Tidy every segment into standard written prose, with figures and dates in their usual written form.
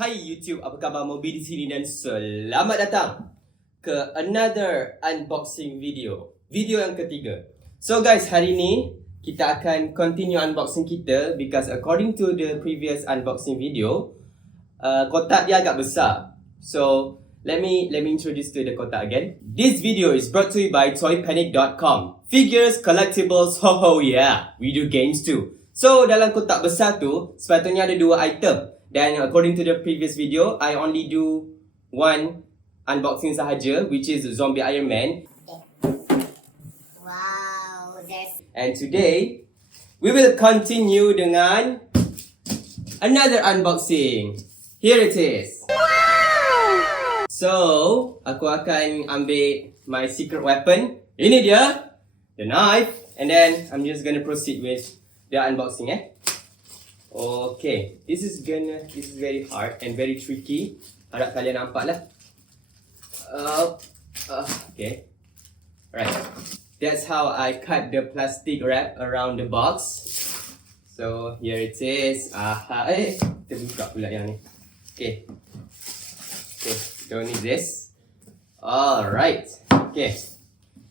Hai YouTube, apa khabar? Mobi di sini dan selamat datang ke another unboxing video. Video yang ketiga. So guys, hari ni kita akan continue unboxing kita because according to the previous unboxing video, kotak dia agak besar. So let me introduce to the kotak again. This video is brought to you by ToyPanic.com. Figures, collectibles, ho yeah, we do games too. So dalam kotak besar tu sepatutnya ada dua item. Dan according to the previous video, I only do one unboxing sahaja, which is Zombie Iron Man. Wow, And today, we will continue dengan another unboxing. Here it is. Wow! So, aku akan ambil my secret weapon. Ini dia, the knife. And then, I'm just gonna proceed with the unboxing Okay, this is very hard and very tricky. Harap kalian nampak lah. Okay, right. That's how I cut the plastic wrap around the box. So here it is. Kita buka pula yang ni. Okay, don't need this. Alright. Okay.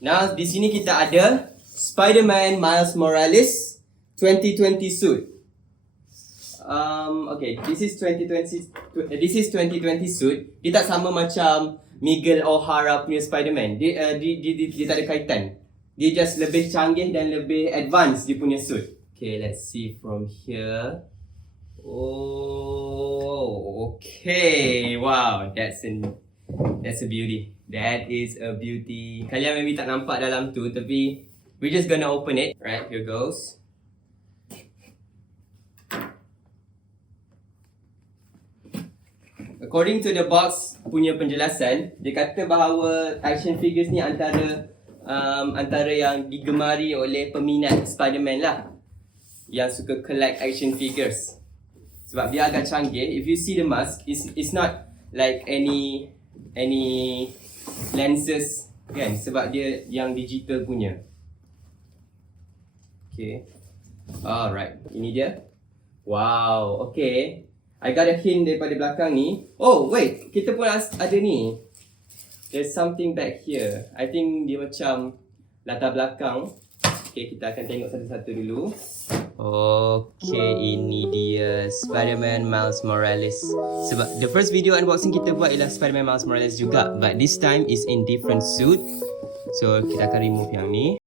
Now di sini kita ada Spider-Man Miles Morales 2020 suit. Okay, this is 2020 suit. Dia tak sama macam Miguel O'Hara punya Spider-Man. Dia tak ada kaitan. Dia just lebih canggih dan lebih advance dia punya suit. Okay, let's see from here. Oh, okay. Wow, that's a beauty. That is a beauty. Kalian maybe tak nampak dalam tu, tapi we're just gonna open it. Right, here goes. According to the box punya penjelasan, dia kata bahawa action figures ni antara yang digemari oleh peminat Spider-Man lah, yang suka collect action figures. Sebab dia agak canggih. If you see the mask, it's not like any lenses kan, sebab dia yang digital punya. Okay. Alright, ini dia. Wow, okay. I got a hint daripada belakang ni. Oh wait, kita pun ada ni. There's something back here. I think dia macam latar belakang. Okay, kita akan tengok satu-satu dulu. Okay, ini dia Spider-Man Miles Morales. Sebab the first video unboxing kita buat ialah Spider-Man Miles Morales juga, but this time is in different suit. So kita akan remove yang ni.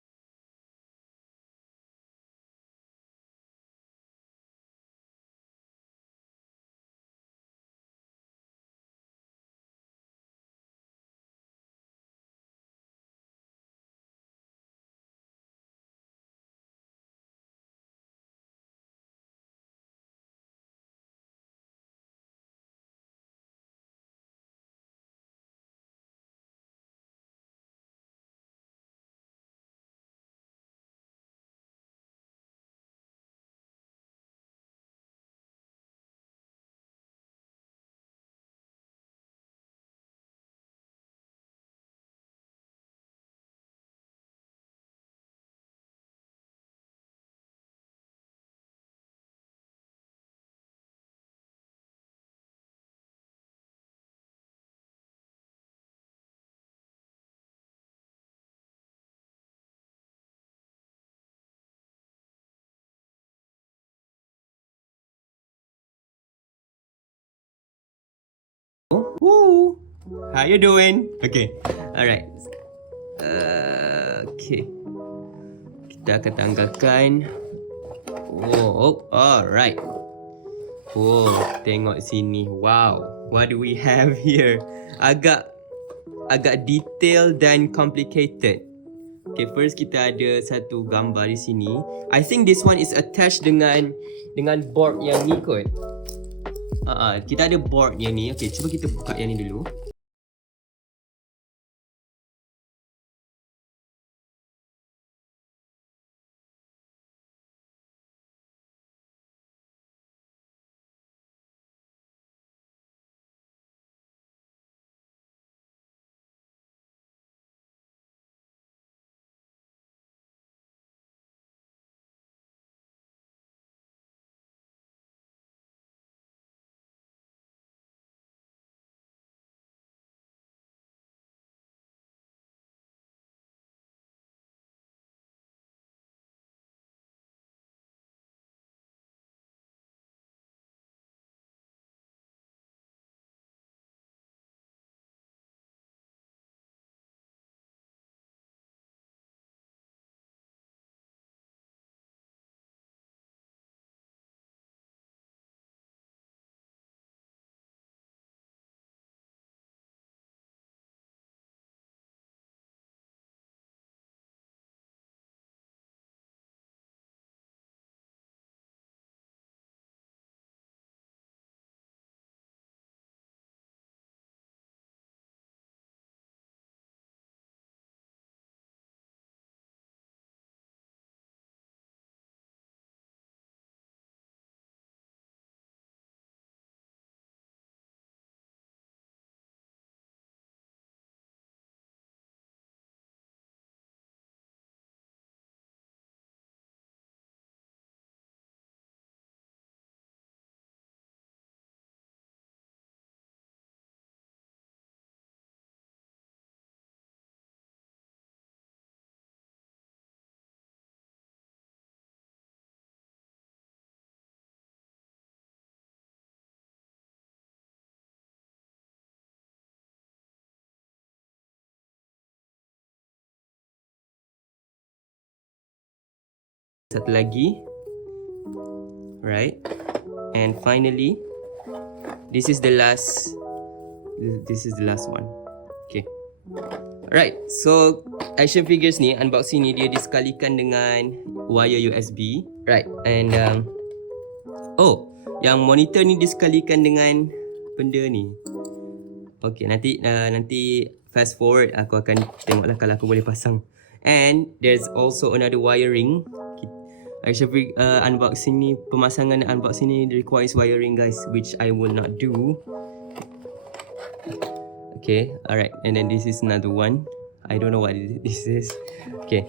Woo! How you doing? Okay, alright. Okay, kita akan tanggalkan. Alright. Tengok sini. Wow, what do we have here? Agak detail dan complicated. Okay, first kita ada satu gambar di sini. I think this one is attached dengan board yang ni kot. Kita ada board yang ni. Okay, cuba kita buka yang ni dulu. Satu lagi. Right. And finally, this is the last one. Okay. Alright, so action figures ni, unboxing ni dia disekalikan dengan wire USB. Right, and yang monitor ni disekalikan dengan benda ni. Okay, nanti fast forward aku akan tengoklah kalau aku boleh pasang. And there's also another wiring. Action figure unboxing ni, pemasangan unboxing ni requires wiring guys, which I will not do. Okay, alright, and then this is another one. I don't know what this is. Okay,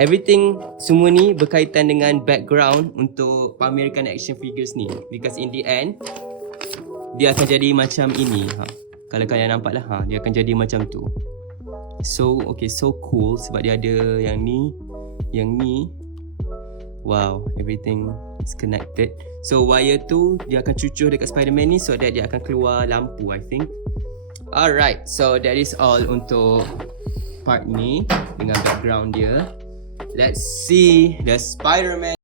everything semua ni berkaitan dengan background untuk pamerkan action figures ni, because in the end dia akan jadi macam ini. Kalau kalian nampak lah, dia akan jadi macam tu. So okay, so cool sebab dia ada yang ni. Wow, everything is connected. So wire tu dia akan cucur dekat Spiderman ni so that dia akan keluar lampu, I think. Alright, so that is all untuk part ni dengan background dia. Let's see the Spider-Man.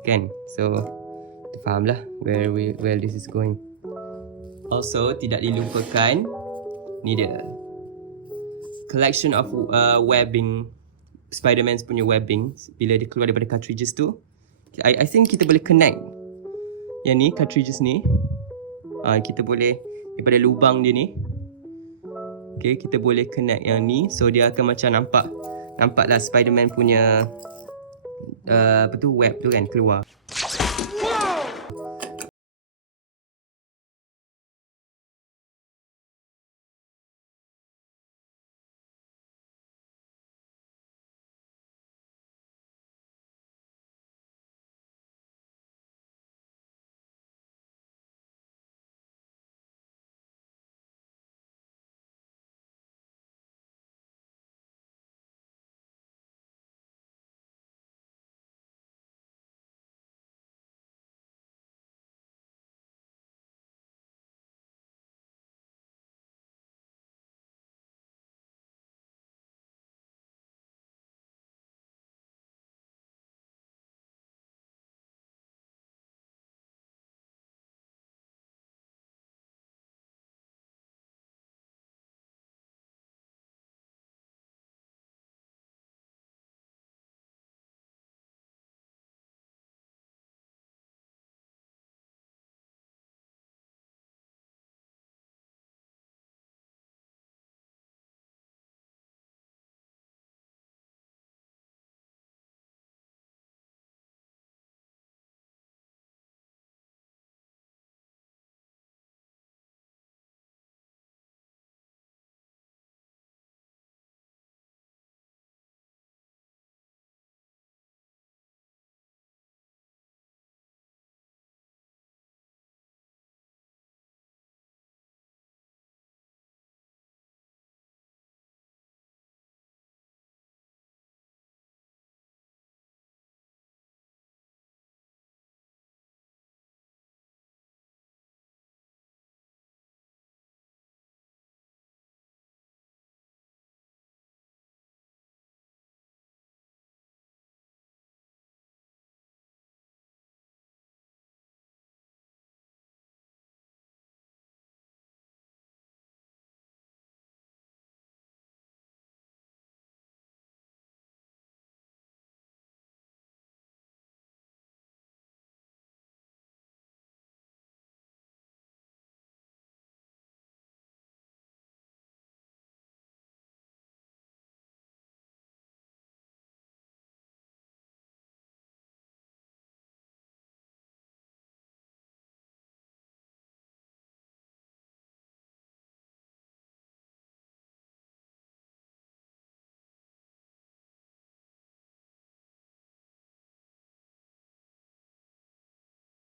Kan, so fahamlah where this is going. Also, tidak dilupakan ni dia collection of webbing, Spider-Man's punya webbing. Bila dia keluar daripada cartridges tu, I think kita boleh connect yang ni, cartridges ni. Kita boleh daripada lubang dia ni, okay, kita boleh connect yang ni. So dia akan macam nampaklah Spider-Man punya apa tu, web tu kan keluar.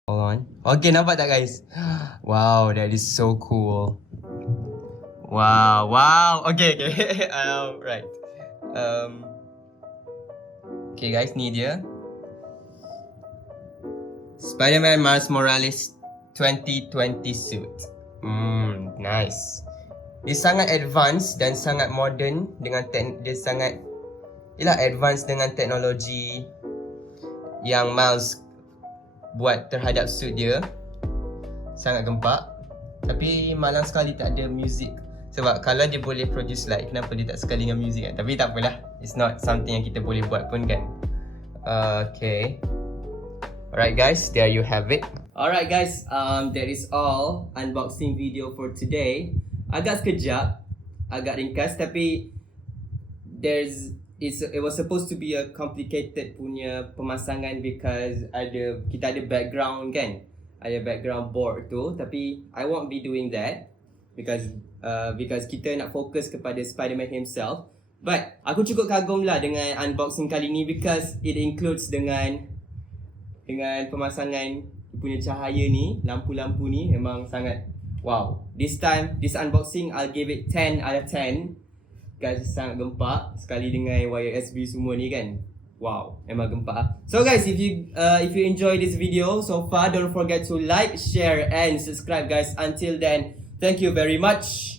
Hold on. Okay, nampak tak guys? Wow, that is so cool. Wow. Okay. Right. Okay guys, ni dia. Spider-Man Miles Morales 2020 suit. Nice. Dia sangat advance dan sangat modern dengan dia sangat advance dengan teknologi yang Miles buat terhadap suit dia. Sangat gempak. Tapi malang sekali tak ada music. Sebab kalau dia boleh produce light, kenapa dia tak sekali dengan music kan? Tapi tak apalah. It's not something yang kita boleh buat pun kan. Okay. Alright guys, there you have it. Alright guys, that is all unboxing video for today. Agak sekejap, agak ringkas, tapi it was supposed to be a complicated punya pemasangan because kita ada background kan, ada background board tu, tapi I won't be doing that because kita nak fokus kepada Spider-Man himself. But aku cukup kagum lah dengan unboxing kali ni because it includes dengan pemasangan punya cahaya ni, lampu-lampu ni memang sangat wow. This unboxing I'll give it 10 out of 10. Guys, sangat gempak sekali dengan wire USB semua ni kan. Wow, memang gempak. So guys, if you enjoy this video so far, don't forget to like, share and subscribe guys. Until then, thank you very much.